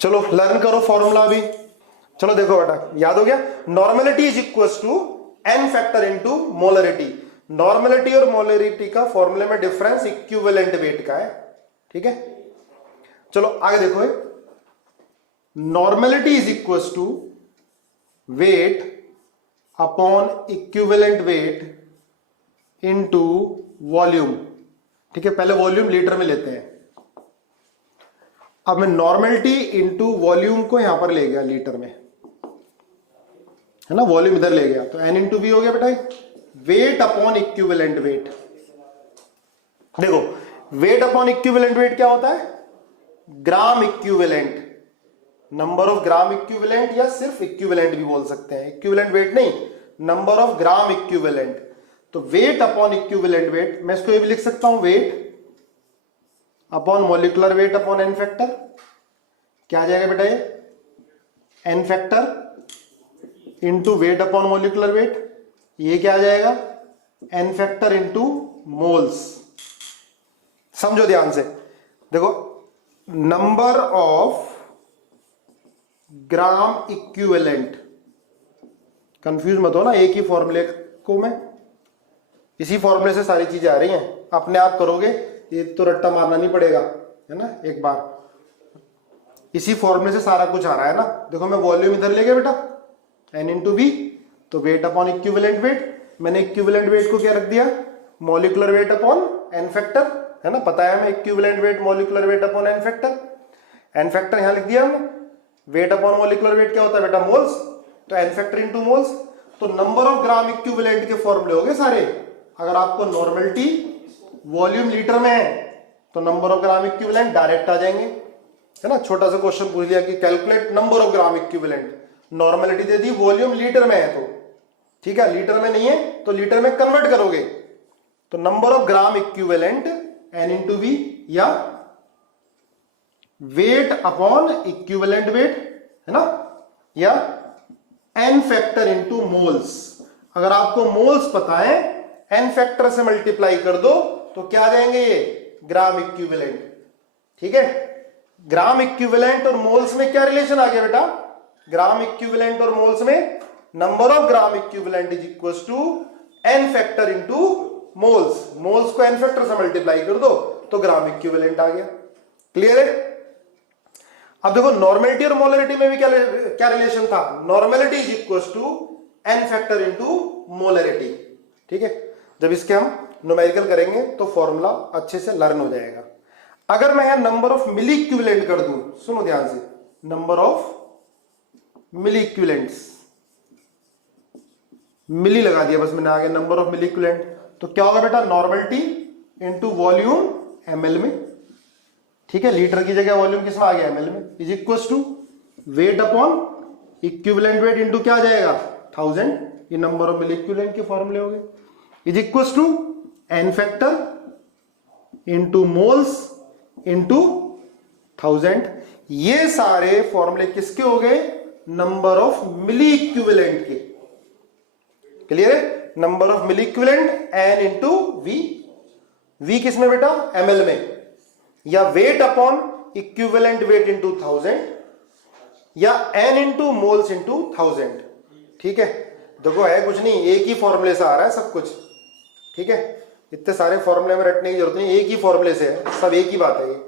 चलो लर्न करो फॉर्मूला अभी। चलो देखो बेटा, याद हो गया, normality is equal to N factor into molarity. Normality और मोलरिटी का फॉर्मूले में डिफरेंस इक्विवेलेंट वेट का है, ठीक है। चलो आगे देखो, normality is equal to weight upon equivalent weight into volume, ठीक है। पहले वॉल्यूम लीटर में लेते हैं। अब मैं नॉर्मेलिटी इंटू वॉल्यूम को यहां पर ले गया लीटर में, है ना, वॉल्यूम इधर ले गया, तो एन इंटू वी हो गया बेटा। वेट अपॉन इक्विवेलेंट वेट, देखो वेट अपॉन इक्विवेलेंट वेट क्या होता है, gram equivalent, number of gram equivalent, या सिर्फ इक्विवेलेंट भी बोल सकते हैं, इक्विवेलेंट वेट नहीं, नंबर ऑफ ग्राम इक्विवेलेंट। तो वेट अपॉन इक्विवेलेंट वेट, मैं इसको ये भी लिख सकता हूं, weight upon molecular weight upon N factor. क्या आ जाएगा बेटा ये, N factor into weight upon molecular weight, ये क्या आ जाएगा, एन फैक्टर इंटू मोल्स। समझो ध्यान से, देखो number of gram equivalent, confuse मत हो ना, एक ही फॉर्मूले को मैं, इसी फॉर्मूले से सारी चीजें आ रही हैं, अपने आप करोगे, ये तो रट्टा मारना नहीं पड़ेगा, है ना, एक बार इसी फॉर्मूले से सारा कुछ आ रहा है ना। देखो मैं वॉल्यूम इधर ले गया बेटा, एन इंटू वी, तो वेट अपॉन इक्विवेलेंट वेट, मैंने इक्विवेलेंट वेट को क्या रख दिया, molecular weight upon N factor, है ना, पता है हमें equivalent weight molecular weight upon N factor, N factor यहां लिख दिया हमने, वेट अपॉन मॉलिक्यूलर वेट क्या होता है बेटा, मोल्स, तो एन फैक्टर इंटू मोल्स। तो नंबर ऑफ ग्राम इक्विवेलेंट के फॉर्मूले हो गए सारे। अगर आपको नॉर्मलिटी वॉल्यूम लीटर में है तो number of gram equivalent direct आ जाएंगे, है ना। छोटा सा क्वेश्चन पूछ लिया कि calculate number of gram equivalent, normality दे दी, वॉल्यूम लीटर में है तो ठीक है, लीटर में नहीं है तो लीटर में कन्वर्ट करोगे, तो number of gram equivalent N into V, या वेट अपॉन इक्विवेलेंट वेट, है ना, या एन फैक्टर इंटू मोल्स। अगर आपको मोल्स पता है, एन फैक्टर से मल्टीप्लाई कर दो तो क्या आ जाएंगे ये, ग्राम इक्विवेलेंट, ठीक है। ग्राम इक्विवेलेंट और मोल्स में क्या रिलेशन आ गया बेटा, ग्राम इक्विवेलेंट और मोल्स में number of gram equivalent is equal to N factor into moles, moles को एन फैक्टर से मल्टीप्लाई कर दो तो ग्राम इक्विवेलेंट आ गया। क्लियर है। अब देखो नॉर्मेलिटी और मोलरिटी में भी क्या रिलेशन था, normality is equal to N factor into molarity, ठीक है। जब इसके हम न्यूमेरिकल करेंगे तो फॉर्मूला अच्छे से लर्न हो जाएगा। अगर मैं यहां नंबर ऑफ मिली इक्विवेलेंट कर दूं, सुनो ध्यान से, नंबर ऑफ मिली इक्विवेलेंट्स, मिली लगा दिया बस मैंने, आगे नंबर ऑफ मिली इक्विवेलेंट, तो क्या होगा बेटा, नॉर्मलिटी इंटू वॉल्यूम एमएल में, ठीक है, लीटर की जगह वॉल्यूम किसमें आ गया, एमएल में, is equal to weight upon equivalent weight into क्या आ जाएगा, 1000, ये नंबर ऑफ मिली इक्विवेलेंट के फॉर्मूले हो गए, is equal to N factor into moles into 1000। ये सारे फॉर्मूले किसके हो गए, नंबर ऑफ मिली इक्विवेलेंट के। क्लियर है, number of milli equivalent N into V, V किसमें बेटा, एमएल में, या weight upon equivalent weight into 1000, या एन इंटू मोल्स इंटू 1000, ठीक है। देखो है कुछ नहीं, एक ही फॉर्मूले से आ रहा है सब कुछ, ठीक है, इतने सारे फॉर्मूले में रटने की जरूरत नहीं, एक ही फॉर्मूले से है, सब एक ही बात है ये,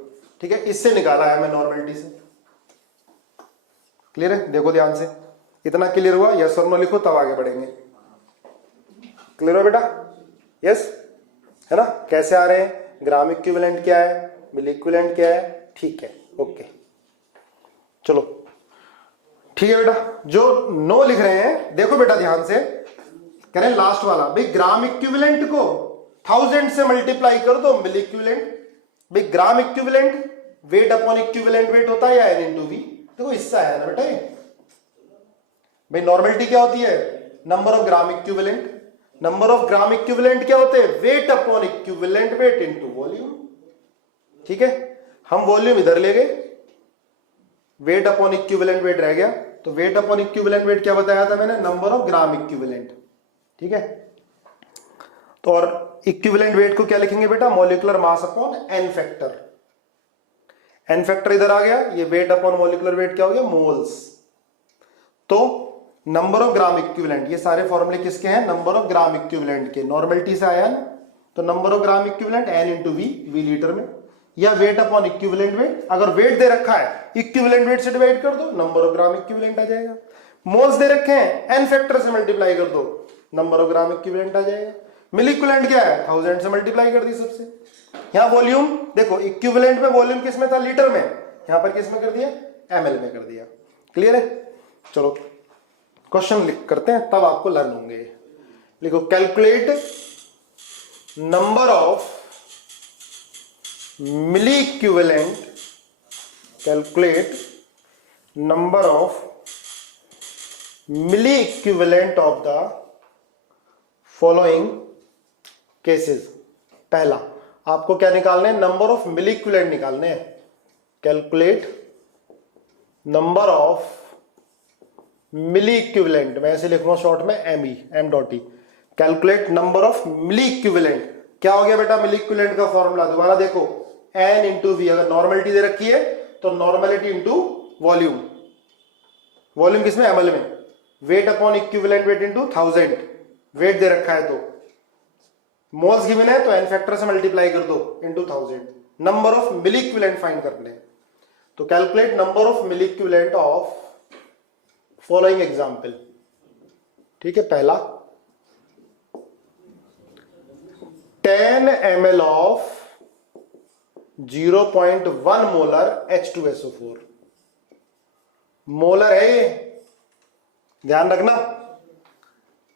ठीक है, इससे निकाला है मैं नॉर्मलिटी से। क्लियर है, देखो ध्यान से, इतना क्लियर हुआ, यस और नो लिखो तब आगे बढ़ेंगे। क्लियर हो बेटा, यस, है ना। कैसे आ रहे हैं, ग्राम इक्विवेलेंट क्या है, मिली इक्विवेलेंट क्या है, ठीक है, ओके। चलो ठीक है बेटा, जो नो लिख रहे हैं देखो बेटा ध्यान से करें, लास्ट वाला भाई, ग्राम इक्विवेलेंट को 1000 से मल्टीप्लाई कर दो मिली इक्विवेलेंट, भाई gram equivalent weight upon equivalent wait होता है या एन इंटू वी, देखो इससे आया ना बेटा ये। भाई नॉर्मलिटी क्या होती है, number of gram equivalent, number of gram equivalent क्या होते हैं, wait upon equivalent weight into volume, ठीक है। हम वॉल्यूम इधर ले गए, वेट अपॉन इक्विवेलेंट वेट रह गया, तो वेट अपॉन इक्विवेलेंट वेट क्या बताया था मैंने, नंबर ऑफ ग्राम इक्विवेलेंट, ठीक है। तो और इक्विवेलेंट वेट को क्या लिखेंगे बेटा, molecular mass upon N factor, N factor इधर आ गया, ये वेट अपॉन मॉलिक्यूलर वेट क्या हो गया, मोल्स। तो नंबर ऑफ ग्राम इक्विवेलेंट, ये सारे फॉर्मूले किसके हैं, नंबर ऑफ ग्राम इक्विवेलेंट के, नॉर्मेलिटी से आया ना, तो number of gram equivalent N into V, V litre में, या वेट अपॉन इक्विवेलेंट वेट, अगर वेट दे रखा है इक्विवेलेंट वेट से डिवाइड कर दो, नंबर ऑफ ग्राम इक्विवेलेंट आ जाएगा। मोल्स दे रखे हैं, एन फैक्टर से मल्टीप्लाई कर दो, नंबर ऑफ ग्राम इक्विवेलेंट आ जाएगा। मिलिक्विवेलेंट क्या है, 1000 से मल्टीप्लाई कर दी सबसे। यहां वॉल्यूम देखो, इक्विवेलेंट में वॉल्यूम किस में था, लीटर में, यहां पर किस में कर दिया, एमएल में कर दिया। क्लियर है, चलो क्वेश्चन लिख करते हैं, तब आपको लर्न होंगे। लिखो, calculate number of milli equivalent, calculate number of milli equivalent of the following cases. पहला आपको क्या निकालने हैं, नंबर ऑफ मिली इक्विवेलेंट निकालने हैं। Calculate number of milli equivalent, मैं ऐसे लिखूंगा शॉर्ट में ME, M dot E. Calculate number of milli equivalent, क्या हो गया बेटा, मिली इक्विवेलेंट का फॉर्मूला दोबारा देखो, एन इंटू वी, अगर नॉर्मेलिटी दे रखी है तो नॉर्मेलिटी इंटू वॉल्यूम, वॉल्यूम किसमें, एमएल में, weight upon equivalent weight into 1000, weight दे रखा है तो, मोल्स गिवन है तो एन फैक्टर से मल्टीप्लाई कर दो into 1000, number of milli equivalent find करने। तो calculate number of milli equivalent of following example. ठीक है, पहला 10 ml of 0.1 molar H2SO4, molar है ये, ध्यान रखना।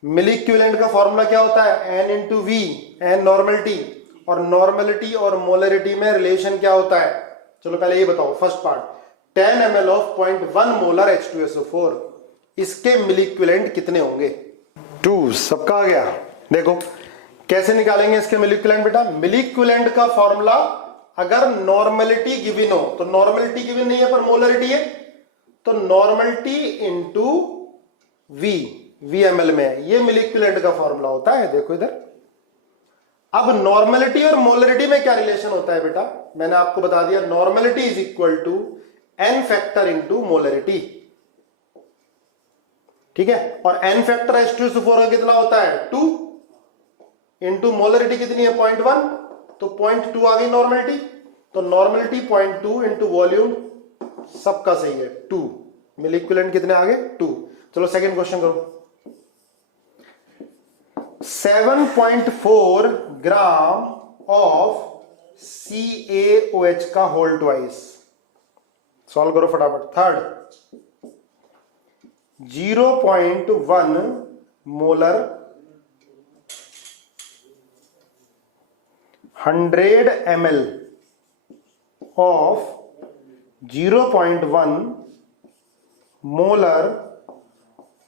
मिली इक्विवेलेंट का फॉर्मूला क्या होता है, N into V, N normality, और नॉर्मेलिटी और मोलरिटी में रिलेशन क्या होता है। चलो पहले ये बताओ, first part, 10 ml of 0.1 molar H2SO4, इसके मिली इक्विवेलेंट कितने होंगे, 2, सबका आ गया। देखो कैसे निकालेंगे इसके मिली इक्विवेलेंट बेटा, मिली इक्विवेलेंट का फॉर्मूला, अगर नॉर्मेलिटी गिवन हो, तो नॉर्मेलिटी गिवन नहीं है पर मोलरिटी है, तो normality into V, V ml में है, ये मिली इक्विवेलेंट का फॉर्मूला होता है। देखो इधर, अब नॉर्मेलिटी और मोलरिटी में क्या रिलेशन होता है बेटा, मैंने आपको बता दिया, normality is equal to N factor into molarity. ठीक है, और एन फैक्टर H2SO4 का कितना होता है, 2, इंटू मोलरिटी कितनी है, 0.1, तो 0.2 आ गई नॉर्मेलिटी, तो नॉर्मेलिटी 0.2 इंटू वॉल्यूम, सबका सही है 2, मिली इक्विवेलेंट कितने आ गए, 2। चलो सेकंड क्वेश्चन करो, 7.4 ग्राम ऑफ CaOH का होल ट्वाइस, सॉल्व करो फटाफट। Third 0.1 molar 100 ml of 0.1 molar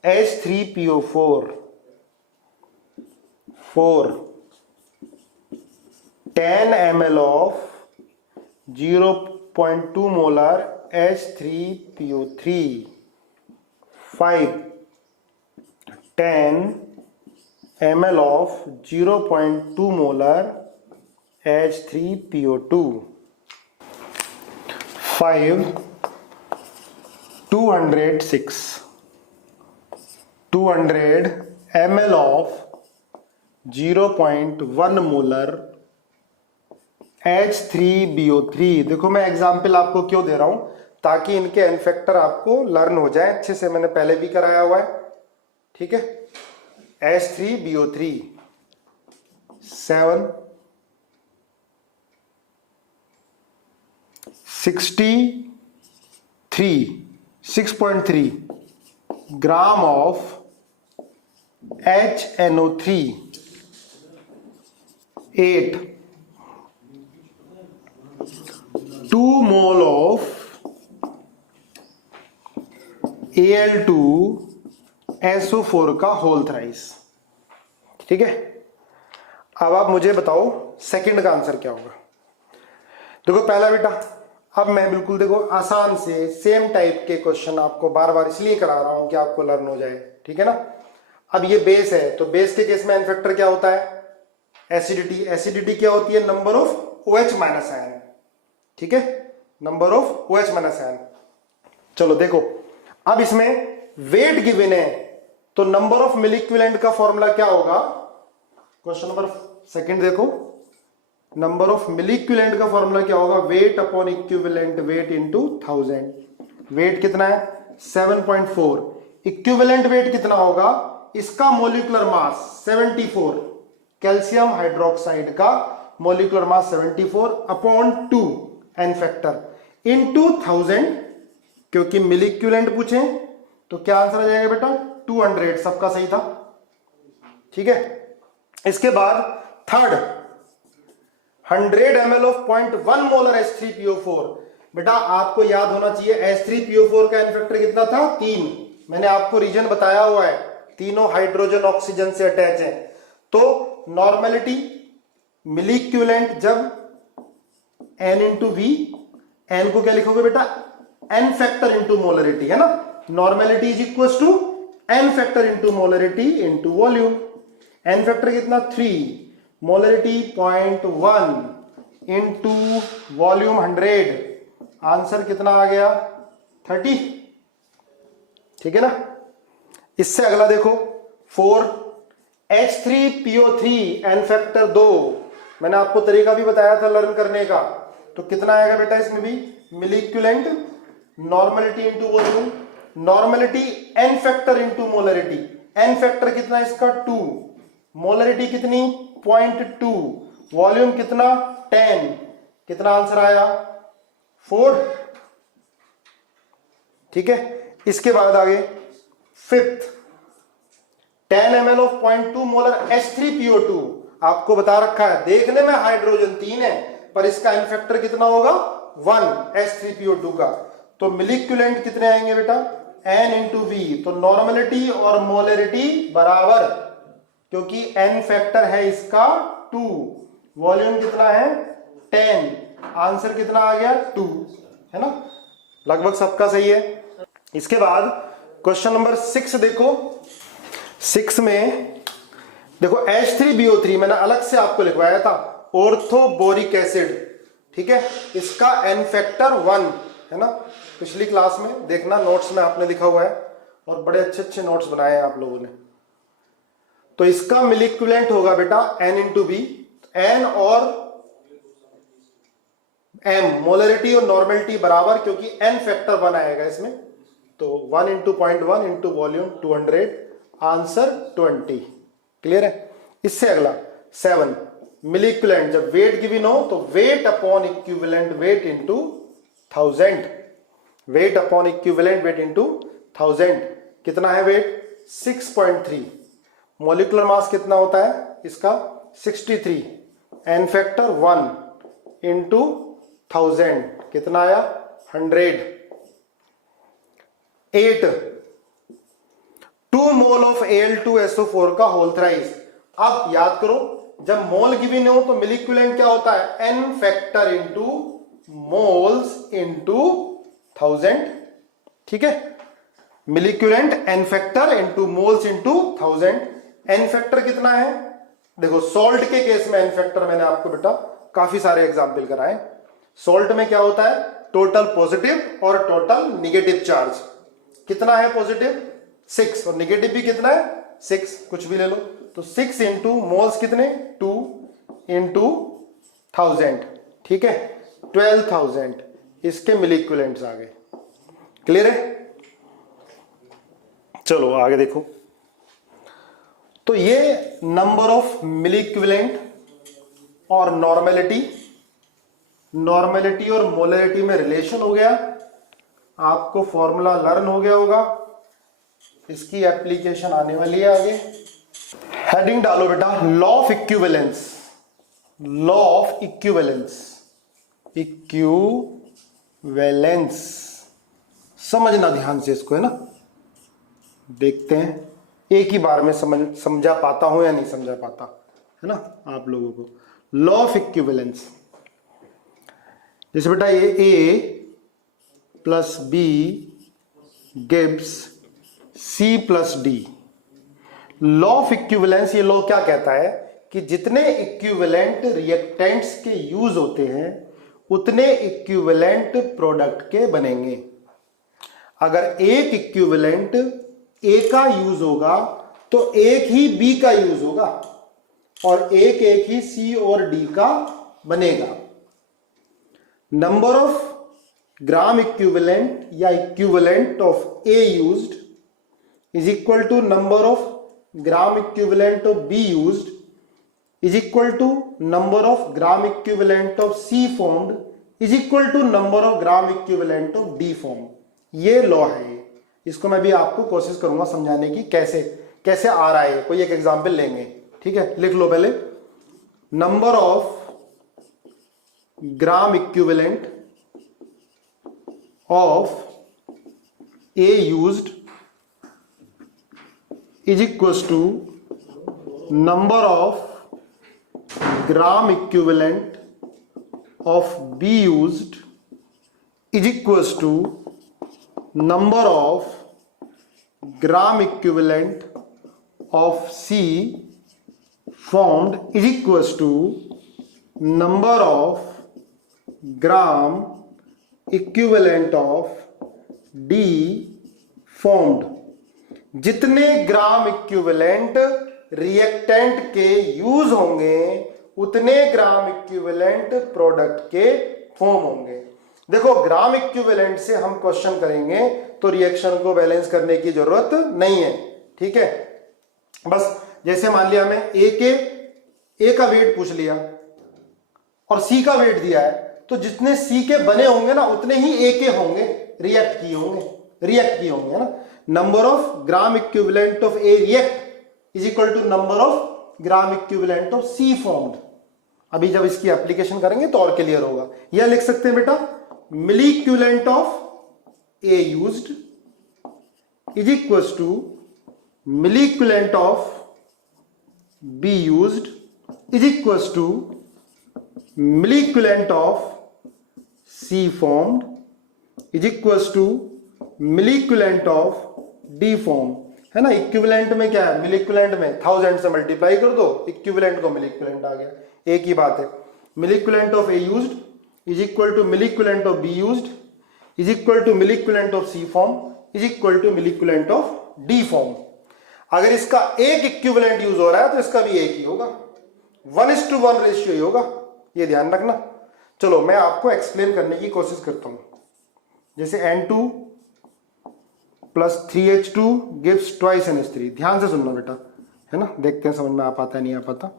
H3PO4, 10 ml of 0.2 molar H3PO3, 5 10 ml of 0.2 molar H3PO2, 5 200 ml of 0.1 molar H3BO3। देखो मैं एग्जाम्पल आपको क्यों दे रहा हूं, ताकि इनके एन फैक्टर आपको लर्न हो जाए अच्छे से, मैंने पहले भी कराया हुआ है। ठीक है, H3BO3 7 6.3 gram of HNO3, 8 2 mole of Al2SO4 का होल थ्राइस। ठीक है, अब आप मुझे बताओ सेकंड का आंसर क्या होगा। देखो पहला बेटा, अब मैं बिल्कुल देखो आसान से सेम टाइप के क्वेश्चन आपको बार बार इसलिए करा रहा हूं कि आपको लर्न हो जाए। ठीक है ना, अब ये बेस है, तो बेस के केस में एन फैक्टर क्या होता है, एसिडिटी। एसिडिटी क्या होती है, number of OH minus ion. ठीक है, number of OH minus N। चलो देखो, अब इसमें वेट गिवन है, तो नंबर ऑफ मिल इक्विवेलेंट का फॉर्मूला क्या होगा? क्वेश्चन नंबर सेकंड देखो, नंबर ऑफ मिल इक्विवेलेंट का फॉर्मूला क्या होगा? Weight upon equivalent weight into 1000। Weight कितना है? 7.4। इक्विवेलेंट वेट कितना होगा? इसका मोलिकुलर मास 74, कैल्शियम हाइड्रोक्साइड का molecular mass 74 upon 2 N factor into 1000, क्योंकि मिल इक्विवेलेंट पूछे तो क्या आंसर आ जाएगा बेटा? 200। सबका सही था, ठीक है। इसके बाद third, 100 ml of 0.1 molar H3PO4। बेटा आपको याद होना चाहिए H3PO4 का एन फैक्टर कितना था? 3। मैंने आपको रीजन बताया हुआ है, तीनों हाइड्रोजन ऑक्सीजन से अटैच है। तो नॉर्मेलिटी मिल इक्विवेलेंट जब N इंटू वी, एन को क्या लिखोगे बेटा? एन फैक्टर इंटू मोलरिटी, है ना। Normality is equal to N factor into molarity into volume. N factor कितना? 3, मोलरिटी 0.1 इंटू वॉल्यूम 100। आंसर कितना आ गया? 30, ठीक है ना। इससे अगला देखो 4, H3PO3 एन फैक्टर 2। मैंने आपको तरीका भी बताया था लर्न करने का, तो कितना आएगा बेटा इसमें भी? Mil equivalent normality into volume, normality N factor into molarity. N factor कितना इसका? 2, मोलरिटी कितनी? 0.2, वॉल्यूम कितना? 10। कितना आंसर आया? 4, ठीक है। इसके बाद आगे fifth, 10 ml of 0.2 molar H3PO2। आपको बता रखा है, देखने में हाइड्रोजन 3 है पर इसका एन फैक्टर कितना होगा? 1 H3PO2 का। तो मिल इक्विवेलेंट कितने आएंगे बेटा? N into V. तो नॉर्मेलिटी और मोलरिटी बराबर, क्योंकि एन फैक्टर है इसका 2, वॉल्यूम कितना है? 10। आंसर कितना आ गया? 2, है ना। लगभग सबका सही है। इसके बाद क्वेश्चन नंबर 6 देखो। 6 में देखो H3BO3 मैंने अलग से आपको लिखवाया था, ऑर्थोबोरिक एसिड, ठीक है। इसका एन फैक्टर 1 है ना। पिछली क्लास में देखना, नोट्स में आपने लिखा हुआ है और बड़े अच्छे अच्छे नोट्स बनाए हैं आप लोगों ने। तो इसका मिल इक्विवेलेंट होगा बेटा N इंटू बी। N और M मोलरिटी और नॉर्मेलिटी बराबर, क्योंकि N फैक्टर 1 आएगा इसमें। तो 1 into 0.1 into volume 200, answer 20। Clear है। इससे अगला 7, मिल इक्विवेलेंट जब वेट गिवन हो तो weight upon equivalent weight into 1000। Wait upon equivalent weight into 1000 कितना है वेट? 6.3। मॉलिक्यूलर मास कितना होता है इसका? 63। एन फैक्टर 1 इंटू 1000 कितना आया? 100। 8, 2 मोल ऑफ Al2SO4 का होल थ्राइस। अब याद करो, जब मोल गिवन हो तो मिल इक्विवेलेंट क्या होता है? N factor into moles into 1000, ठीक है। Mil equivalent N factor into moles into 1000। N factor कितना है? देखो सॉल्ट के केस में एन फैक्टर मैंने आपको बेटा काफी सारे एग्जाम्पल कराए। सॉल्ट में क्या होता है? टोटल पॉजिटिव और टोटल निगेटिव चार्ज। कितना है पॉजिटिव? 6, और निगेटिव भी कितना है? 6, कुछ भी ले लो। तो 6 इंटू मोल्स कितने? 2 इंटू 1000, ठीक है। 12,000 इसके मिल इक्विवेलेंट्स आ गए। क्लियर है। चलो आगे देखो। तो ये नंबर ऑफ मिल इक्विवेलेंट और नॉर्मेलिटी, नॉर्मेलिटी और मोलरिटी में रिलेशन हो गया। आपको फॉर्मूला लर्न हो गया होगा, इसकी एप्लीकेशन आने वाली है आगे। हेडिंग डालो बेटा, law of equivalence. Law of equivalence, equivalence समझना ध्यान से इसको, है ना। देखते हैं एक ही बार में समझा पाता हूं या नहीं समझा पाता, है ना आप लोगों को। लॉ ऑफ इक्विवेलेंस, जैसे बेटा ये A plus B gives C plus D. Law of equivalence, ये लॉ क्या कहता है कि जितने इक्विवेलेंट रिएक्टेंट्स के यूज होते हैं उतने इक्विवेलेंट प्रोडक्ट के बनेंगे। अगर एक इक्विवेलेंट ए का यूज होगा तो एक ही बी का यूज होगा और एक एक ही सी और डी का बनेगा। नंबर ऑफ ग्राम इक्विवेलेंट या equivalent of A used is equal to number of gram equivalent of B used is equal to number of gram equivalent of C formed is equal to number of gram equivalent of D formed। ये law है, इसको मैं भी आपको कोशिश करूंगा समझाने की कैसे कैसे आ रहा है। कोई एक एग्जांपल लेंगे, ठीक है, लिख लो पहले। Number of gram equivalent of A used is equals to number of gram equivalent of B used is equals to number of gram equivalent of C formed is equals to number of gram equivalent of D formed। जितने gram equivalent reactant के use होंगे उतने gram equivalent product के form होंगे। देखो gram equivalent से हम question करेंगे तो रिएक्शन को बैलेंस करने की जरूरत नहीं है, ठीक है। बस जैसे मान लिया हमें ए का वेट पूछ लिया और सी का वेट दिया है, तो जितने सी के बने होंगे ना उतने ही ए के होंगे, रिएक्ट किए होंगे, है ना। Number of gram equivalent of A react is equal to number of gram equivalent of C formed. अभी जब इसकी एप्लीकेशन करेंगे तो और क्लियर होगा। यह लिख सकते हैं बेटा, milli equivalent of A used is equal to milli equivalent of B used is equal to milli equivalent of C formed is equal to milli equivalent of D form, है ना। इक्विवेलेंट में क्या है, मिली इक्विवेलेंट में 1000 से multiply कर दो, equivalent को मिली इक्विवेलेंट आ गया, एक ही बात है। Milli equivalent of A used is equal to milli equivalent of B used is equal to milli equivalent of C form is equal to milli equivalent of D form. अगर इसका एक equivalent use हो रहा है तो इसका भी एक ही होगा, 1:1 रेशियो ही होगा, ये ध्यान रखना। चलो मैं आपको एक्सप्लेन करने की कोशिश करता हूं। जैसे N2 plus 3H2 gives twice NH3। ध्यान से सुनना बेटा, है ना, देखते हैं समझ में आ पाता है नहीं आ पाता।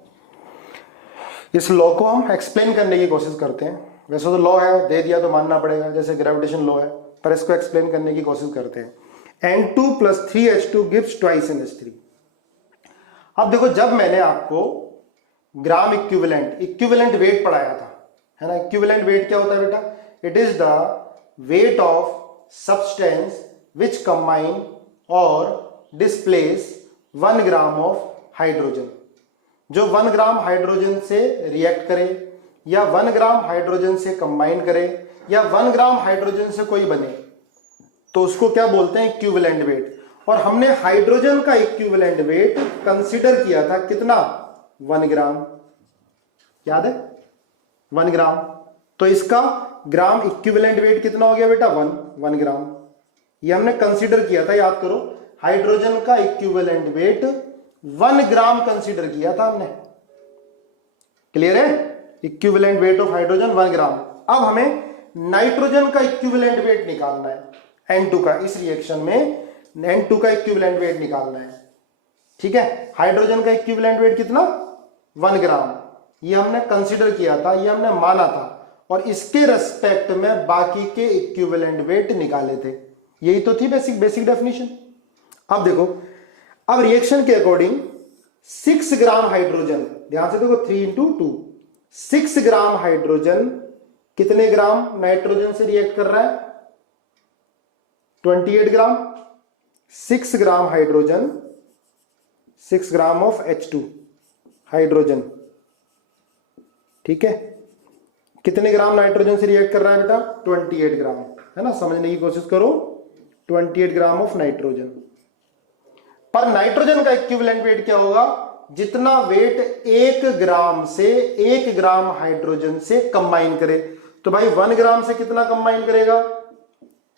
इस लॉ को हम एक्सप्लेन करने की कोशिश करते हैं। वैसे तो लॉ है, दे दिया तो मानना पड़ेगा, जैसे ग्रेविटेशन लॉ है, पर इसको एक्सप्लेन करने की कोशिश करते हैं। N2 plus 3H2 gives twice NH3। अब देखो, जब मैंने आपको ग्राम इक्विवेलेंट वेट पढ़ाया था, है ना। इक्विवेलेंट वेट क्या होता है बेटा, it is the weight of substance which combine or displace 1 gram of hydrogen. जो 1 ग्राम हाइड्रोजन से रिएक्ट करे या 1 ग्राम हाइड्रोजन से कंबाइन करे या 1 ग्राम हाइड्रोजन से कोई बने, तो उसको क्या बोलते हैं, इक्विवेलेंट वेट। और हमने हाइड्रोजन का इक्विवेलेंट वेट कंसीडर किया था कितना, 1 ग्राम, याद है, 1 ग्राम। तो इसका ग्राम इक्विवेलेंट वेट कितना हो गया बेटा, 1 ग्राम। ये हमने कंसीडर किया था, याद करो, हाइड्रोजन का इक्विवेलेंट वेट 1 ग्राम कंसीडर किया था हमने, क्लियर है। इक्विवेलेंट वेट ऑफ हाइड्रोजन 1 ग्राम। अब हमें नाइट्रोजन का इक्विवेलेंट वेट निकालना है, N2 का। इस रिएक्शन में N2 का इक्विवेलेंट वेट निकालना है, ठीक है। हाइड्रोजन का इक्विवेलेंट वेट कितना, 1 ग्राम। ये हमने कंसीडर किया था, ये हमने माना था, और इसके रेस्पेक्ट में बाकी के इक्विवेलेंट वेट निकाले थे। यही तो थी बेसिक डेफिनेशन। अब देखो, अब रिएक्शन के अकॉर्डिंग 6 ग्राम हाइड्रोजन, ध्यान से देखो, 3 × 2, 6 ग्राम हाइड्रोजन कितने ग्राम नाइट्रोजन से रिएक्ट कर रहा है, 28 ग्राम। 6 gram hydrogen, 6 gram of H2 hydrogen, ठीक है। कितने ग्राम नाइट्रोजन से रिएक्ट कर रहा है बेटा, 28 ग्राम, है ना। समझने की कोशिश करो, 28 ग्राम ऑफ नाइट्रोजन। पर नाइट्रोजन का इक्विवेलेंट वेट क्या होगा, जितना वेट 1 ग्राम से 1 ग्राम हाइड्रोजन से कंबाइन करे। तो भाई 1 ग्राम से कितना कंबाइन करेगा?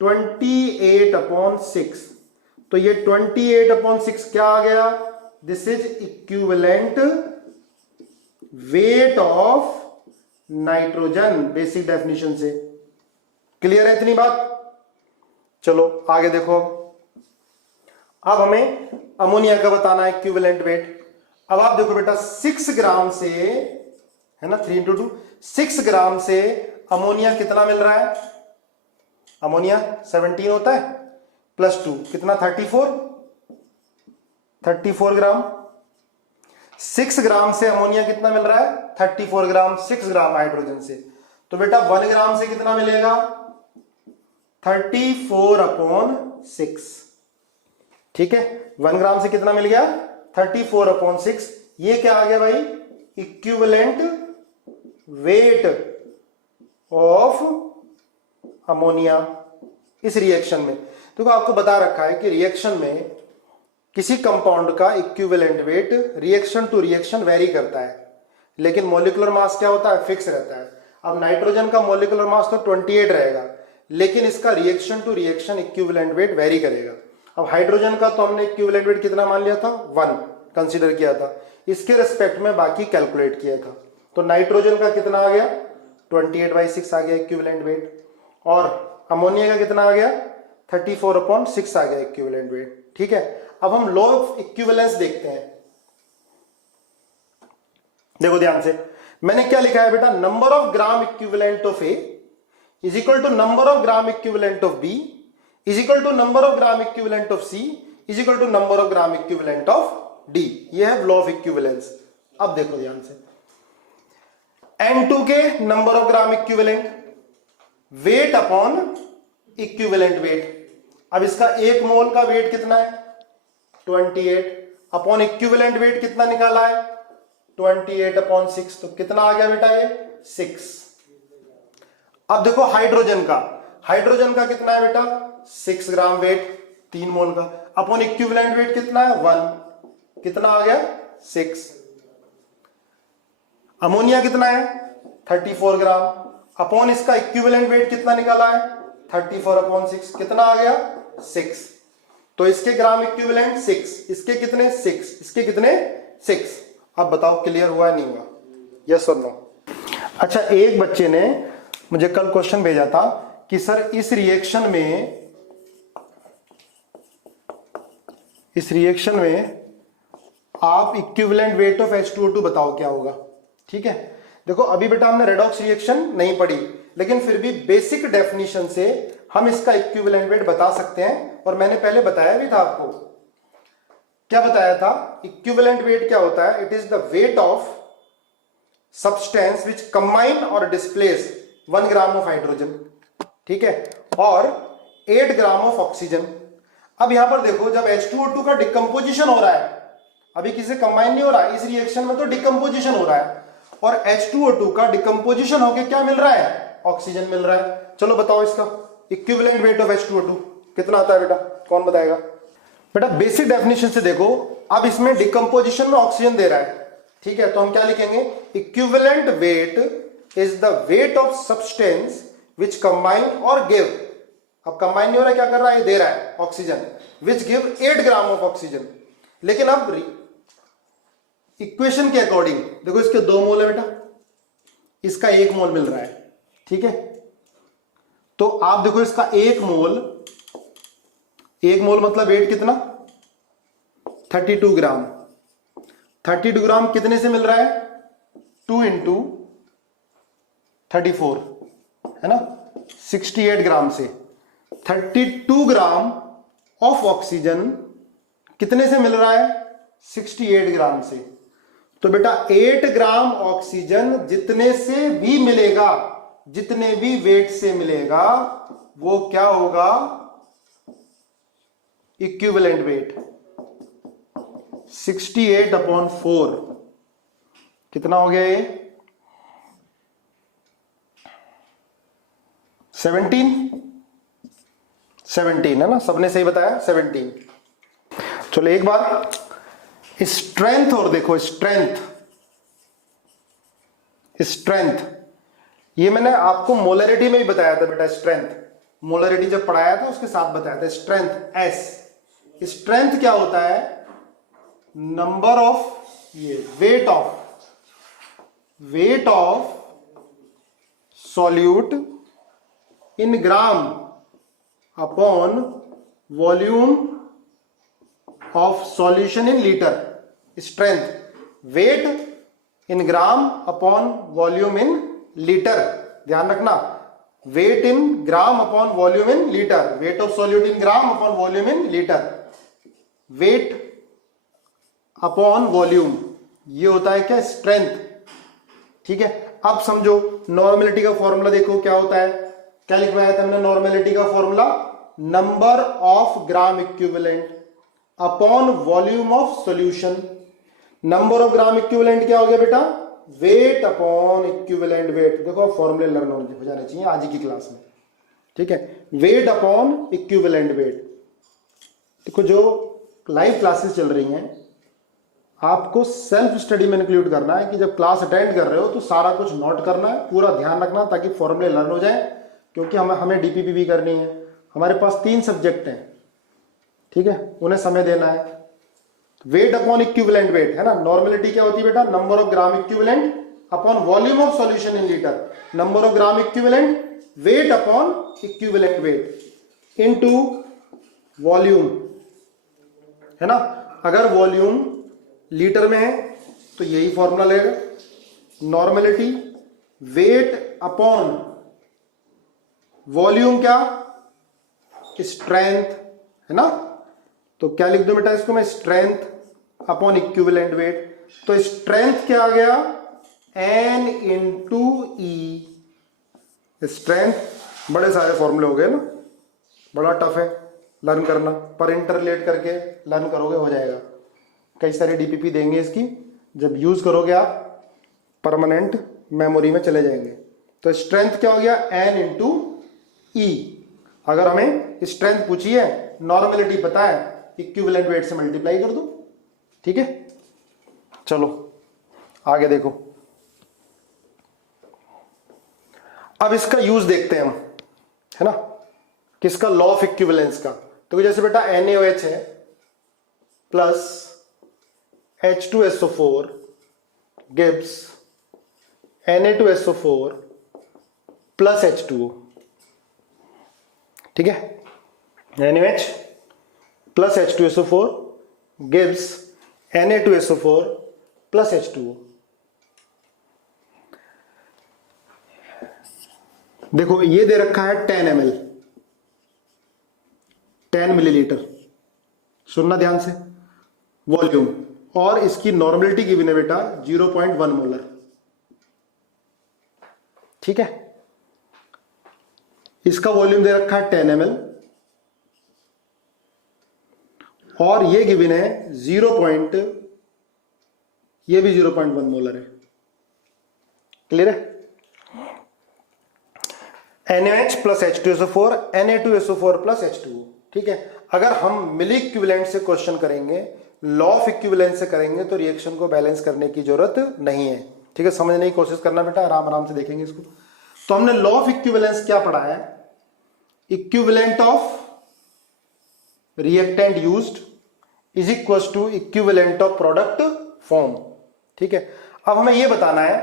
28/6। तो ये 28/6 क्या आ गया? This is equivalent weight of nitrogen, basic definition से। क्लियर है इतनी बात? चलो आगे देखो। अब हमें अमोनिया का बताना है इक्विवेलेंट वेट। अब आप देखो बेटा 6 ग्राम से, है ना, 3 × 2, 6 ग्राम से अमोनिया कितना मिल रहा है? अमोनिया 17 होता है +2 कितना? 34 ग्राम। 6 ग्राम से अमोनिया कितना मिल रहा है? 34 ग्राम। 6 ग्राम हाइड्रोजन से। तो बेटा 1 ग्राम से कितना मिलेगा? 34/6। ठीक है, 1 ग्राम से कितना मिल गया? 34/6। ये क्या आ गया भाई? इक्विवेलेंट वेट ऑफ अमोनिया इस रिएक्शन में। तो आपको बता रखा है कि रिएक्शन में किसी कंपाउंड का equivalent weight reaction to reaction vary करता है, लेकिन मॉलिक्यूलर मास क्या होता है? फिक्स रहता है। अब नाइट्रोजन का मॉलिक्यूलर मास तो 28 रहेगा, लेकिन इसका reaction to reaction equivalent weight vary करेगा। अब हाइड्रोजन का तो हमने इक्विवेलेंट वेट कितना मान लिया था? 1 कंसीडर किया था, इसके रिस्पेक्ट में बाकी कैलकुलेट किया था। तो नाइट्रोजन का कितना आ गया? 28/6 आ गया इक्विवेलेंट वेट, और अमोनिया का कितना आ गया? 34/6 आ गया इक्विवेलेंट वेट। ठीक है, अब हम लॉ ऑफ इक्विवेलेंस देखते हैं। देखो ध्यान से, मैंने क्या लिखा है बेटा? Number of gram equivalent of A is equal to number of gram equivalent of B is equal to number of gram equivalent of C is equal to number of gram equivalent of D. ये है law of equivalence. अब देखो ध्यान से, N2 के number of gram equivalent, wait upon equivalent wait. अब इसका 1 मोल का वेट कितना है? 28 अपॉन इक्विवेलेंट वेट कितना निकाला है? 28/6। तो कितना आ गया बेटा? ये 6। अब देखो हाइड्रोजन का कितना है बेटा? 6 ग्राम वेट, 3 मोल का, अपॉन इक्विवेलेंट वेट कितना है? 1। कितना आ गया? 6। अमोनिया कितना है? 34 ग्राम, अपॉन इसका इक्विवेलेंट वेट कितना निकाला है? 34/6। कितना आ गया? 6। तो इसके ग्राम इक्विवेलेंट 6, इसके कितने? 6, इसके कितने? 6। अब बताओ क्लियर हुआ नहीं हुआ? यस और नो? अच्छा, एक बच्चे ने मुझे कल क्वेश्चन भेजा था कि सर इस रिएक्शन में आप इक्विवेलेंट वेट ऑफ H2O2 बताओ क्या होगा। ठीक है, देखो अभी बेटा हमने रेडॉक्स रिएक्शन नहीं पढ़ी, लेकिन फिर भी बेसिक डेफिनेशन से हम इसका इक्विवेलेंट वेट बता सकते हैं। और मैंने पहले बताया भी था आपको, क्या बताया था? इक्विवेलेंट वेट क्या होता है? It is the weight of substance which combine और डिस्प्लेस 1 ग्राम ऑफ हाइड्रोजन, ठीक है, और 8 ग्राम ऑफ ऑक्सीजन। अब यहां पर देखो, जब H2O2 का डिकम्पोजिशन हो रहा है, अभी किसी कंबाइन नहीं हो रहा है, इस रिएक्शन में तो डिकम्पोजिशन हो रहा है, और H2O2 का डिकम्पोजिशन होके क्या मिल रहा है? ऑक्सीजन मिल रहा है। चलो बताओ इसका इक्विवेलेंट वेट ऑफ H2O2 कितना आता है बेटा? कौन बताएगा? बेटा बेसिक डेफिनेशन से देखो, अब इसमें डिकम्पोजिशन में ऑक्सीजन दे रहा है, ठीक है, तो हम क्या लिखेंगे? Equivalent weight is the weight of substance which combine और गिव, अब कंबाइन नहीं हो रहा है, क्या कर रहा है? दे रहा है oxygen, which give 8 gram of oxygen. लेकिन अब इक्वेशन के अकॉर्डिंग देखो, इसके 2 मोल है बेटा, इसका 1 मोल मिल रहा है, ठीक है, तो आप देखो इसका 1 मोल मतलब वेट कितना? 32 ग्राम। 32 ग्राम कितने से मिल रहा है? 2 × 34, है ना, 68 ग्राम से। 32 ग्राम ऑफ ऑक्सीजन कितने से मिल रहा है? 68 ग्राम से। तो बेटा 8 ग्राम ऑक्सीजन जितने से भी मिलेगा, जितने भी वेट से मिलेगा, वो क्या होगा? Equivalent weight. 68/4 कितना हो गया? ये 17 है ना, सबने सही बताया 17। चलो एक बार स्ट्रेंथ और देखो, स्ट्रेंथ ये मैंने आपको मोलरिटी में भी बताया था बेटा, स्ट्रेंथ मोलरिटी जब पढ़ाया था उसके साथ बताया था। स्ट्रेंथ एस, स्ट्रेंथ क्या होता है, नंबर ऑफ, ये weight of solute in gram upon volume of solution in litre. Strength weight in gram upon volume in litre, ध्यान रखना, weight in gram upon volume in litre, weight of solute in gram upon volume in litre, weight upon volume, ये होता है क्या, strength. ठीक है, अब समझो नॉर्मेलिटी का फॉर्मूला देखो क्या होता है, क्या लिखवाया था हमने नॉर्मेलिटी का formula, number of gram equivalent upon volume of solution. Number of gram equivalent क्या हो गया बेटा, वेट अपॉन इक्विवेलेंट वेट। देखो फॉर्मूले लर्न हो जाने चाहिए आज की क्लास में। ठीक है, वेट अपॉन इक्विवेलेंट वेट। देखो जो लाइव क्लासेस चल रही हैं, आपको सेल्फ स्टडी में इंक्लूड करना है कि जब क्लास अटेंड कर रहे हो तो सारा कुछ नोट करना है, पूरा ध्यान रखना ताकि फॉर्मूले लर्न हो जाए, क्योंकि हमें डीपीपी भी करनी है। हमारे पास 3 सब्जेक्ट हैं, ठीक है, उन्हें समय देना है। वेट अपॉन इक्विवेलेंट वेट है ना, नॉर्मेलिटी क्या होती है बेटा, number of gram equivalent upon volume of solution in litre, number of gram equivalent weight upon equivalent weight into volume, है ना। अगर वॉल्यूम लीटर में है तो यही फॉर्मूला लेगा, नॉर्मेलिटी वेट अपॉन वॉल्यूम क्या, स्ट्रेंथ, है ना। तो क्या लिख दो बेटा इसको मैं, स्ट्रेंथ अपॉन इक्विवेलेंट वेट। तो स्ट्रेंथ क्या आ गया, एन इंटू ई। स्ट्रेंथ, बड़े सारे फॉर्मूले हो गए ना, बड़ा टफ है लर्न करना, पर इंटरलेट करके लर्न करोगे हो जाएगा। कई सारे डीपीपी देंगे इसकी, जब यूज करोगे आप परमानेंट मेमोरी में चले जाएंगे। तो स्ट्रेंथ क्या हो गया, एन इंटू ई। अगर हमें स्ट्रेंथ पूछी है, नॉर्मेलिटी पता है, इक्विवेलेंट वेट से मल्टीप्लाई कर दो। ठीक है, चलो आगे देखो। अब इसका यूज देखते हैं हम, है ना, किसका, लॉ ऑफ इक्विवेलेंस का। तो जैसे बेटा NaOH है plus H2SO4 gives Na2SO4 plus H2O। ठीक है, NaOH plus H2SO4 gives Na2SO4 plus H2O। देखो ये दे रखा है 10 ml, 10 मिलीलीटर, सुनना ध्यान से, वॉल्यूम, और इसकी नॉर्मेलिटी की भी है बेटा 0.1 मोलर। ठीक है, इसका वॉल्यूम दे रखा है 10 ml और ये गिवन है ये भी 0.1 मोलर है। क्लियर है, NaOH plus H2SO4 Na2SO4 plus H2O। ठीक है, अगर हम मिली इक्विवेलेंट से क्वेश्चन करेंगे, लॉ ऑफ इक्विवेलेंट से करेंगे, तो रिएक्शन को बैलेंस करने की जरूरत नहीं है। ठीक है, समझने की कोशिश करना बेटा, आराम आराम से देखेंगे इसको। तो हमने लॉ ऑफ इक्विवेलेंस क्या पढ़ा है, equivalent of reactant used is equal to equivalent of product form. ठीक है, अब हमें यह बताना है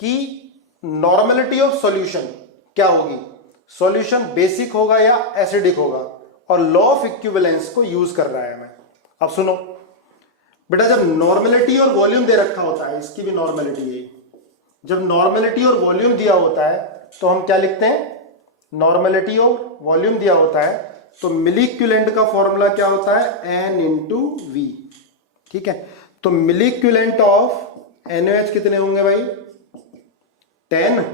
कि नॉर्मेलिटी ऑफ सॉल्यूशन क्या होगी, सॉल्यूशन बेसिक होगा या एसिडिक होगा, और लॉ ऑफ इक्विवेलेंस को यूज कर रहा है हमें। अब सुनो बेटा, जब नॉर्मेलिटी और वॉल्यूम दे रखा होता है, इसकी भी नॉर्मेलिटी है, जब नॉर्मेलिटी और वॉल्यूम दिया होता है तो हम क्या लिखते हैं, नॉर्मेलिटी और वॉल्यूम दिया होता है तो मिली इक्विवेलेंट का फॉर्मूला क्या होता है, N इंटू वी। ठीक है, तो मिली इक्विवेलेंट ऑफ NaOH कितने होंगे भाई, 10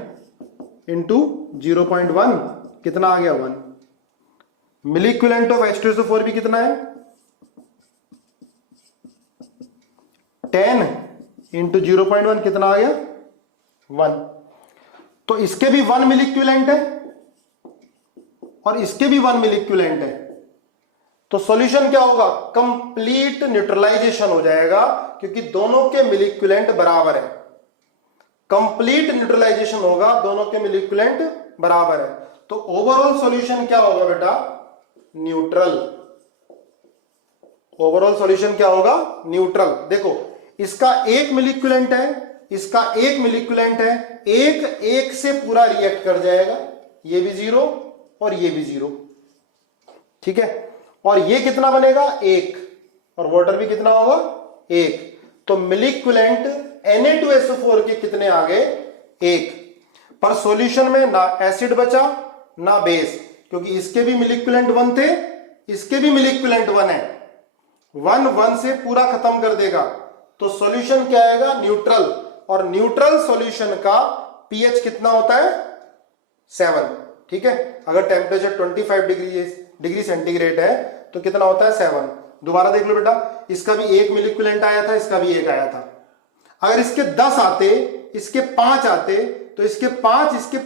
इंटू 0.1, कितना आ गया 1। मिली इक्विवेलेंट ऑफ H2SO4 भी कितना है, 10 इंटू 0.1, कितना आ गया 1। तो इसके भी 1 मिली इक्विवेलेंट है और इसके भी 1 मिली इक्विवेलेंट है, तो सॉल्यूशन क्या होगा, कंप्लीट न्यूट्रलाइजेशन हो जाएगा, क्योंकि दोनों के मिली इक्विवेलेंट बराबर है। कंप्लीट न्यूट्रलाइजेशन होगा, दोनों के मिलिक्युलेंट बराबर है, तो ओवरऑल सॉल्यूशन क्या होगा बेटा, न्यूट्रल। ओवरऑल सॉल्यूशन क्या होगा, न्यूट्रल। देखो इसका एक मिलिक्युलेंट है, इसका एक मिलिक्युलेंट है, एक एक से पूरा रिएक्ट कर जाएगा, ये भी जीरो और ये भी जीरो, ठीक है। और ये कितना बनेगा, एक, और वाटर भी कितना होगा, एक। तो मिलिक्युलेंट Na2SO4 के कितने आ गए, एक। पर सॉल्यूशन में ना एसिड बचा ना बेस, क्योंकि इसके भी मिलिक्युलेंट वन थे, इसके भी मिलिक्युलेंट वन है, वन वन से पूरा खत्म कर देगा, तो सॉल्यूशन क्या आएगा, न्यूट्रल। और न्यूट्रल सॉल्यूशन का पीएच कितना होता है, 7, ठीक है। अगर टेम्परेचर 25 डिग्री सेंटीग्रेड है तो कितना होता है, 7। दोबारा देख लो बेटा, इसका भी एक मिलिक्युलेंट आया था, इसका भी एक आया था। अगर इसके 10 आते, इसके 5 आते, तो इसके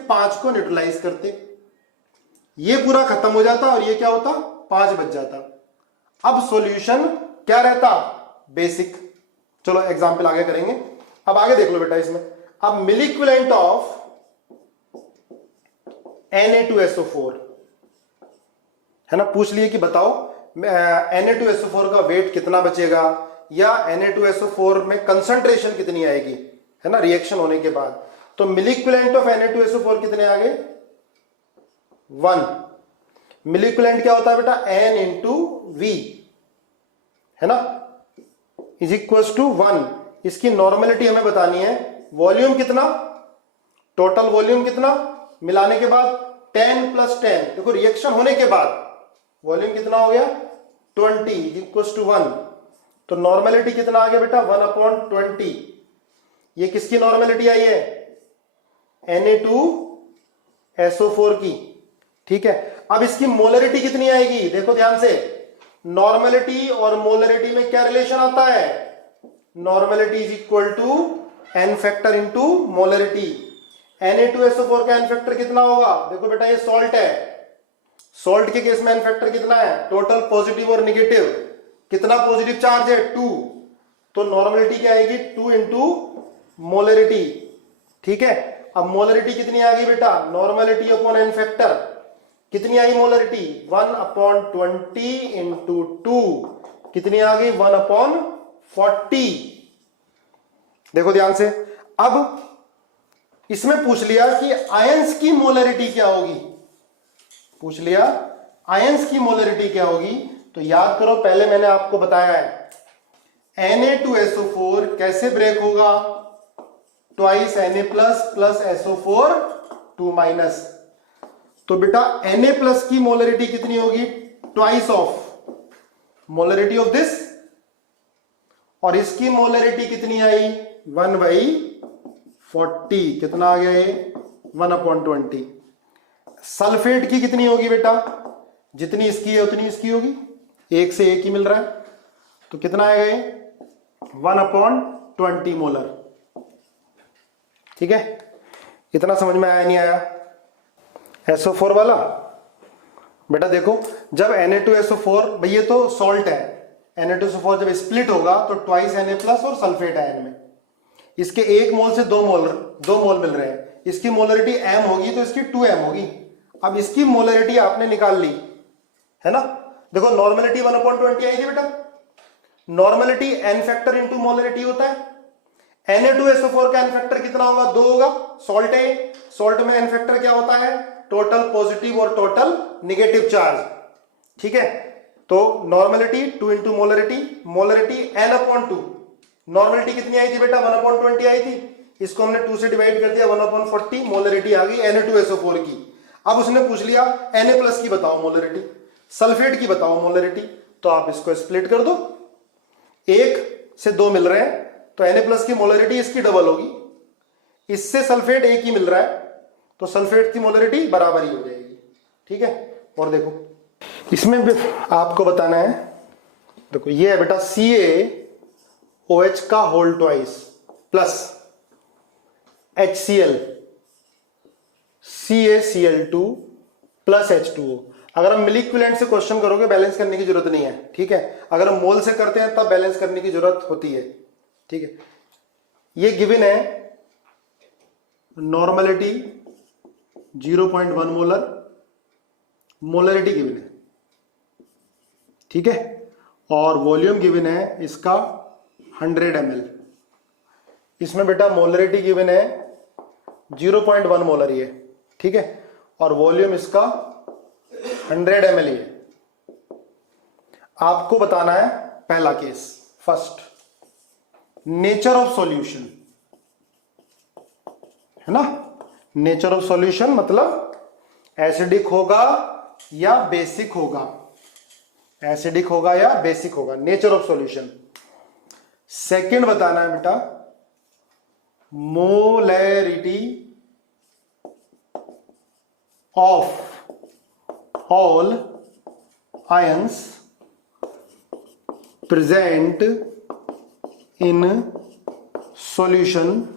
5 को न्यूट्रलाइज करते, ये पूरा खत्म हो जाता और ये क्या होता, 5 बच जाता। अब सॉल्यूशन क्या रहता, बेसिक। चलो एग्जांपल आगे करेंगे। अब आगे देख लो बेटा इसमें, अब मिलिक्युलेंट ऑफ Na2SO4 है ना, पूछ लिए कि बताओ Na2SO4 का वेट कितना बचेगा, या Na2SO4 में कंसंट्रेशन कितनी आएगी, है ना, रिएक्शन होने के बाद। तो मिलिक्युलेंट ऑफ Na2SO4 कितने आ गए, 1। मिलिक्युलेंट क्या होता है बेटा, N इंटू V, है ना, इज इक्वल टू 1। इसकी नॉर्मेलिटी हमें बतानी है, वॉल्यूम कितना, टोटल वॉल्यूम कितना, मिलाने के बाद 10 + 10, देखो रिएक्शन होने के बाद वॉल्यूम कितना हो गया, 20 इज इक्वल टू 1। तो नॉर्मेलिटी कितना आ गया बेटा, 1/20। ये किसकी नॉर्मेलिटी आई है, Na2SO4 की, ठीक है। अब इसकी मोलरिटी कितनी आएगी, देखो ध्यान से, नॉर्मेलिटी और मोलरिटी में क्या रिलेशन आता है, normality is equal to n factor into molarity. Na2SO4 का n फैक्टर कितना होगा, देखो बेटा ये सॉल्ट है, सॉल्ट के केस में n फैक्टर कितना है, टोटल पॉजिटिव और निगेटिव, कितना पॉजिटिव चार्ज है, 2, तो नॉर्मेलिटी क्या आएगी, 2 इंटू मोलरिटी, ठीक है। अब मोलरिटी कितनी आ गई बेटा, नॉर्मेलिटी अपॉन n फैक्टर, कितनी आई मोलरिटी, 1/20 इंटू 2, कितनी आ गई, 1/40। देखो ध्यान से, अब इसमें पूछ लिया कि आयंस की मोलरिटी क्या होगी, पूछ लिया आयंस की मोलरिटी क्या होगी। तो याद करो, पहले मैंने आपको बताया है Na2SO4 कैसे ब्रेक होगा, ट्वाइस Na प्लस SO4 2-। तो बेटा Na+ की मोलरिटी कितनी होगी, twice of molarity of this, और इसकी मोलरिटी कितनी आई, 1/40, कितना आ गया ये, 1/20। सल्फेट की कितनी होगी बेटा, जितनी इसकी है उतनी इसकी होगी, एक से एक ही मिल रहा है, तो कितना आएगा ये, 1/20 मोलर, ठीक है। इतना समझ में आया नहीं आया, SO4 वाला। बेटा देखो, जब Na2SO4, भाई ये तो सॉल्ट है, Na2SO4 जब स्प्लिट होगा तो ट्वाइस Na+ और सल्फेट आयन में, इसके 1 मोल से 2 मोल मिल रहे हैं, इसकी मोलरिटी m होगी तो इसकी 2m होगी। अब इसकी मोलरिटी आपने निकाल ली, है ना, देखो नॉर्मेलिटी 1/20 आई थी बेटा, normality n factor into molarity होता है, Na2SO4 का n फैक्टर कितना होगा, 2 होगा, सॉल्ट है, सॉल्ट में n फैक्टर क्या होता है, टोटल पॉजिटिव और टोटल निगेटिव चार्ज, ठीक है। तो normality 2 into molarity, molarity n/2, normality कितनी आई थी बेटा, 1/20 आई थी, इसको हमने 2 से डिवाइड कर दिया, 1/40, मोलरिटी आ गई Na2SO4 की। अब उसने पूछ लिया Na+ की बताओ मोलरिटी, सल्फेट की बताओ मोलरिटी, तो आप इसको स्प्लिट कर दो, 1 से 2 मिल रहे हैं तो Na+ की मोलरिटी इसकी डबल होगी, इससे सल्फेट 1 ही मिल रहा है तो सल्फेट की मोलरिटी बराबर ही हो जाएगी, ठीक है। और देखो इसमें भी आपको बताना है, देखो ये है बेटा CaOH का whole twice plus HCl CaCl2 plus H2O। अगर हम मिलिक्युलेंट से क्वेश्चन करोगे बैलेंस करने की जरूरत नहीं है, ठीक है। अगर हम मोल से करते हैं तब बैलेंस करने की जरूरत होती है, ठीक है। ये गिवन है नॉर्मलिटी 0.1 मोलर, मोलरिटी गिवन है, ठीक है, और वॉल्यूम गिवन है इसका 100 ml। इसमें बेटा मोलरिटी गिवन है 0.1 मोलर ये, ठीक है, और वॉल्यूम इसका 100 ml है। आपको बताना है पहला case, first nature of solution, है ना। नेचर ऑफ सॉल्यूशन मतलब एसिडिक होगा या बेसिक होगा, एसिडिक होगा या बेसिक होगा, नेचर ऑफ सॉल्यूशन। सेकंड बताना है बेटा molarity of all ions present in solution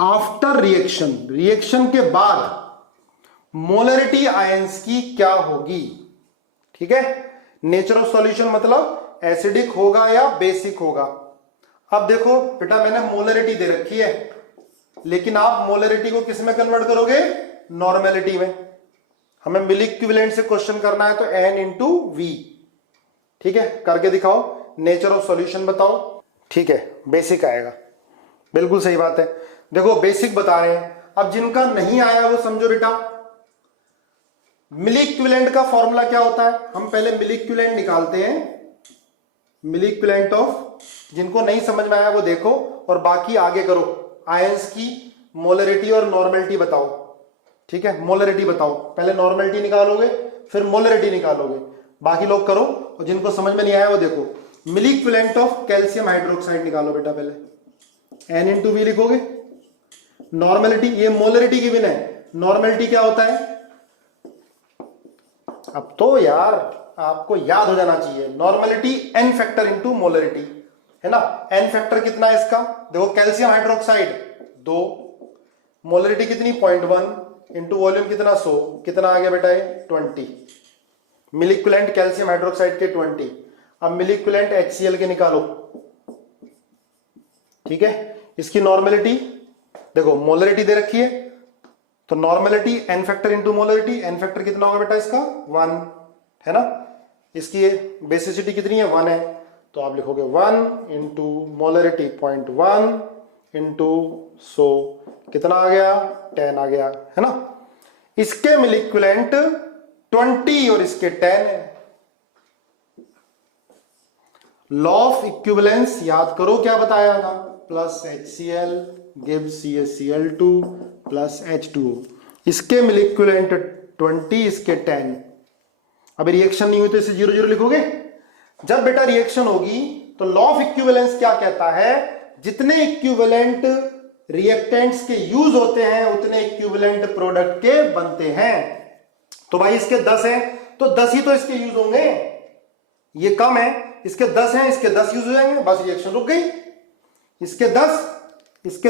after reaction, reaction के बाद मोलरिटी आयंस की क्या होगी, ठीक है। नेचर ऑफ सॉल्यूशन मतलब एसिडिक होगा या बेसिक होगा। अब देखो बेटा मैंने मोलरिटी दे रखी है, लेकिन आप मोलरिटी को किस में कन्वर्ट करोगे, नॉर्मेलिटी में। हमें मिल इक्विवेलेंट से क्वेश्चन करना है तो N इंटू V, ठीक है, करके दिखाओ। नेचर ऑफ सॉल्यूशन बताओ, ठीक है, बेसिक आएगा, बिल्कुल सही बात है। देखो बेसिक बता रहे हैं, अब जिनका नहीं आया वो समझो बेटा। मिल इक्विवेलेंट का फॉर्मूला क्या होता है, हम पहले मिल इक्विवेलेंट निकालते हैं, मिल इक्विवेलेंट ऑफ, जिनको नहीं समझ में आया वो देखो और बाकी आगे करो। आयंस की मोलरिटी और नॉर्मेलिटी बताओ, ठीक है, मोलरिटी बताओ, पहले नॉर्मेलिटी निकालोगे फिर मोलरिटी निकालोगे, बाकी लोग करो, और जिनको समझ में नहीं आया वो देखो। मिल इक्विवेलेंट ऑफ कैल्शियम हाइड्रोक्साइड निकालो बेटा, पहले N इंटू वी लिखोगे। नॉर्मेलिटी, ये मोलरिटी की बिना है, नॉर्मेलिटी क्या होता है, अब तो यार आपको याद हो जाना चाहिए, normality N factor into molarity, है ना। N फैक्टर कितना है इसका, देखो कैल्शियम हाइड्रोक्साइड 2, मोलरिटी कितनी 0.1 इंटू वॉल्यूम कितना 100, कितना आ गया बेटा ये 20। मिल इक्विवेलेंट कैल्शियम हाइड्रोक्साइड के 20। अब मिल इक्विवेलेंट HCl के निकालो, ठीक है। इसकी नॉर्मेलिटी देखो, मोलरिटी दे रखी है तो normality N factor into molarity, N factor कितना होगा बेटा इसका 1, है ना। इसकी बेसिसिटी कितनी है 1 है, तो आप लिखोगे 1 इंटू मोलरिटी 0.1 इंटू 100, कितना आ गया 10 आ गया, है ना। इसके मिल इक्विवेलेंट 20 और इसके 10 है। लॉ ऑफ इक्विवेलेंस याद करो, क्या बताया था, plus HCl gives CaCl2 plus H2O। इसके मिल इक्विवेलेंट 20, इसके 10। अभी रिएक्शन नहीं हुई तो इसे 0 0 लिखोगे। जब बेटा रिएक्शन होगी तो लॉ ऑफ इक्विवेलेंस क्या कहता है, जितने इक्विवेलेंट रिएक्टेंट्स के यूज होते हैं उतने इक्विवेलेंट प्रोडक्ट के बनते हैं। तो भाई इसके 10 हैं तो 10 ही तो इसके यूज होंगे, ये कम है, इसके 10 हैं, इसके 10 यूज हो जाएंगे, बस रिएक्शन रुक गई। इसके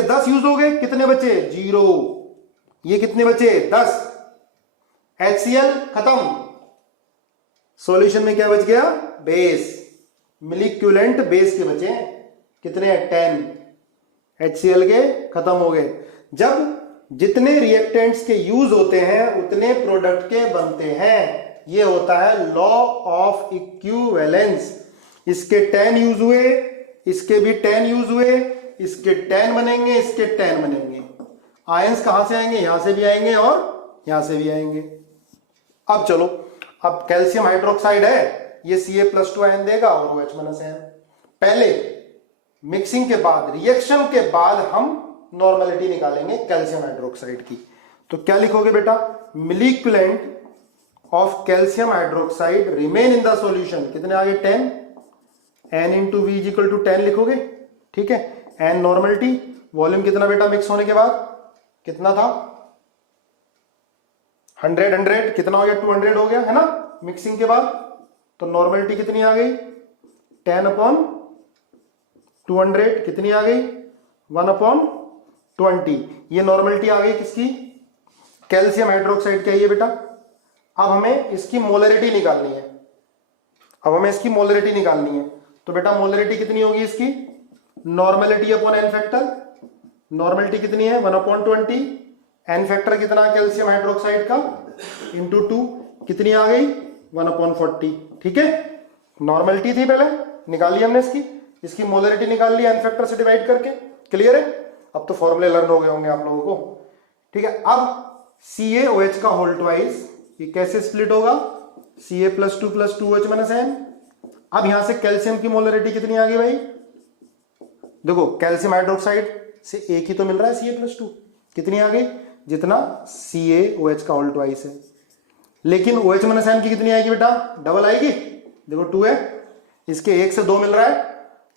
10 यूज हो गए, कितने बचे 0, ये कितने बचे 10, HCl खत्म, सॉल्यूशन में क्या बच गया बेस, मिल इक्विवेलेंट बेस के बचे कितने 10, HCl के खत्म हो गए। जब जितने रिएक्टेंट्स के यूज होते हैं उतने प्रोडक्ट के बनते हैं, ये होता है लॉ ऑफ इक्विवेलेंस। इसके 10 यूज हुए, इसके भी 10 यूज हुए, इसके 10 बनेंगे, इसके 10 बनेंगे। आयंस कहां से आएंगे, यहां से भी आएंगे और यहां से भी आएंगे। अब चलो, अब कैल्शियम हाइड्रोक्साइड है, ये Ca+2 आयन देगा और OH- आयन। पहले मिक्सिंग के बाद, रिएक्शन के बाद हम नॉर्मेलिटी निकालेंगे कैल्शियम हाइड्रोक्साइड की। तो क्या लिखोगे बेटा, mil equivalent of calcium hydroxide remain in the solution, कितने आगे 10, N into V equal to 10 लिखोगे, ठीक है। N नॉर्मेलिटी, वॉल्यूम कितना बेटा मिक्स होने के बाद कितना था 100 कितना हो गया 200 हो गया, है ना, मिक्सिंग के बाद। तो नॉर्मेलिटी कितनी आ गई 10/200, कितनी आ गई 1/20। ये नॉर्मेलिटी आ गई किसकी, कैल्शियम हाइड्रोक्साइड की है बेटा। अब हमें इसकी मोलरिटी निकालनी है, तो बेटा मोलरिटी कितनी होगी इसकी, normality upon N factor, normality कितनी है 1/20, एन फैक्टर कितना कैल्शियम हाइड्रोक्साइड का इंटू 2 कितनी आ गई 1/40। ठीक है, नॉर्मेलिटी थी पहले, निकाली हमने इसकी मोलरिटी निकाल ली एन फैक्टर से डिवाइड करके। क्लियर है, अब तो फॉर्मूले लर्न हो गए होंगे आप लोगों को। ठीक है, अब CaOH का होल ट्वाइस ये कैसे स्प्लिट होगा, Ca + 2 + 2OH - N। अब यहां से कैल्शियम की मोलरिटी कितनी आ गई भाई, देखो कैल्शियम हाइड्रोक्साइड से एक ही तो मिल रहा है Ca + 2, कितनी आ गई जितना CaOH का होल ट्वाइस है। लेकिन OH - N की कितनी आएगी बेटा, डबल आएगी। देखो 2 है, इसके 1 से 2 मिल रहा है,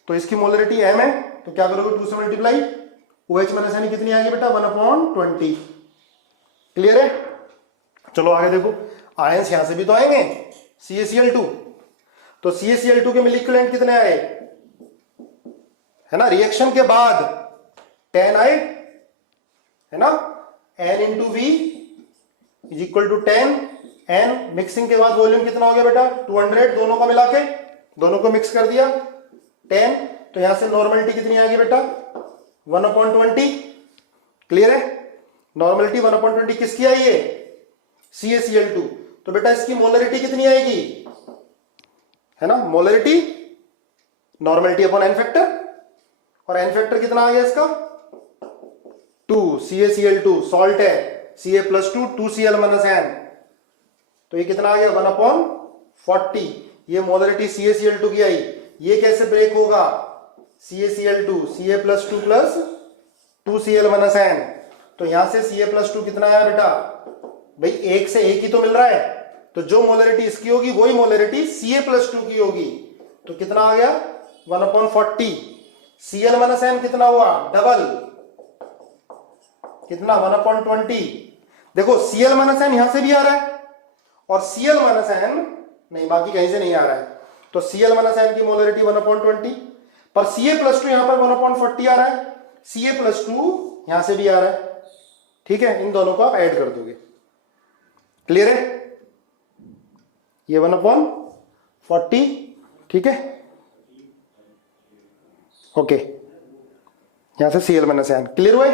तो इसकी मोलरिटी M है, तो क्या करोगे 2 से मल्टीप्लाई, OH - N कितनी आएगी बेटा 1/20। क्लियर है, चलो आगे देखो, आयंस यहां से भी तो आएंगे CaCl2, तो CaCl2 के मिलिक्यूलेंट कितने आए, है ना, रिएक्शन के बाद 10 आए, है ना, N × V = 10, N मिक्सिंग के बाद वॉल्यूम कितना हो गया बेटा 200, दोनों का मिला के, दोनों को मिक्स कर दिया 10, तो यहां से नॉर्मलिटी कितनी आएगी बेटा 1/20। क्लियर है, नॉर्मलिटी 1/20 किसकी आई है CaCl2, तो बेटा इसकी मोलरिटी कितनी आएगी, है ना, molarity normality upon N factor, और एन फैक्टर कितना आ गया इसका 2, CaCl2 सॉल्ट है, Ca + 2 2Cl - N, तो ये कितना आ गया 1/40। ये मोलरिटी CaCl2 की आई, ये कैसे ब्रेक होगा CaCl2 Ca + 2 + 2Cl - N, तो यहां से Ca + 2 कितना आया बेटा भाई, एक से एक ही तो मिल रहा है, तो जो मोलरिटी इसकी होगी वही मोलरिटी Ca + 2 की होगी, तो कितना आ गया 1/40। Cl - N कितना हुआ डबल, कितना 1/20। देखो Cl - N यहां से भी आ रहा है और Cl - N नहीं, बाकी कहीं से नहीं आ रहा है, तो Cl - N की मोलरिटी 1/20, पर Ca + 2 यहां पर 1/40 आ रहा है, Ca + 2 यहां से भी आ रहा है। ठीक है, इन दोनों को आप ऐड कर दोगे। क्लियर है, ये 1/40। ठीक है, ओके, यहां से Cl - N क्लियर हुए।